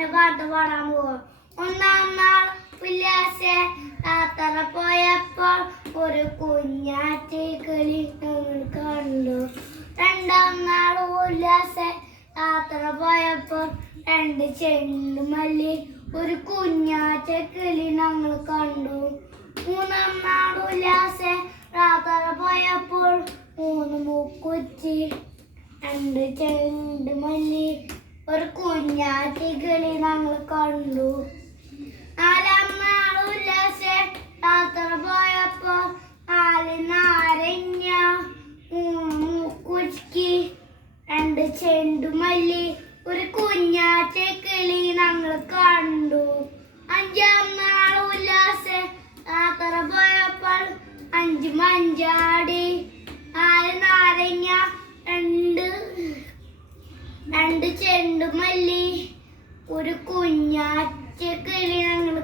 ഉല്ലാസന്റെ പാട്ട് പാടാൻ പോവാം. ഒന്നാം നാൾ ഉല്ലാസ യാത്ര പോയപ്പോൾ ഒരു കുഞ്ഞാറ്റ കിളി ഞങ്ങൾ കണ്ടു. രണ്ടാം നാൾ ഉല്ലാസ യാത്ര പോയപ്പോൾ രണ്ട് ചെണ്ടുമല്ലി ഒരു കുഞ്ഞാറ്റ കിളി ഞങ്ങൾ കണ്ടു. മൂന്നാം നാൾ ഉല്ലാസ യാത്ര പോയപ്പോൾ മൂന്ന് മൂക്കുറ്റി രണ്ട് ചെണ്ടുമല്ലി ഒരു കുഞ്ഞാറ്റ കിളി ഞങ്ങൾ കണ്ടു. നാലാം നാൾ ഉല്ലാസ യാത്ര പോയപ്പോൾ നാല് നാരങ്ങ മൂന്ന് മൂക്കുറ്റി രണ്ട് ചെണ്ടുമല്ലി ഒരു കുഞ്ഞാറ്റ കിളി ഞങ്ങൾ കണ്ടു. അഞ്ചാം നാൾ ഉല്ലാസ യാത്ര പോയപ്പോൾ അഞ്ച് മഞ്ചാടി നാല് നാരങ്ങ രണ്ട് ചെണ്ടുമല്ലി ഒരു കുഞ്ഞാറ്റ കിളി ഞങ്ങൾ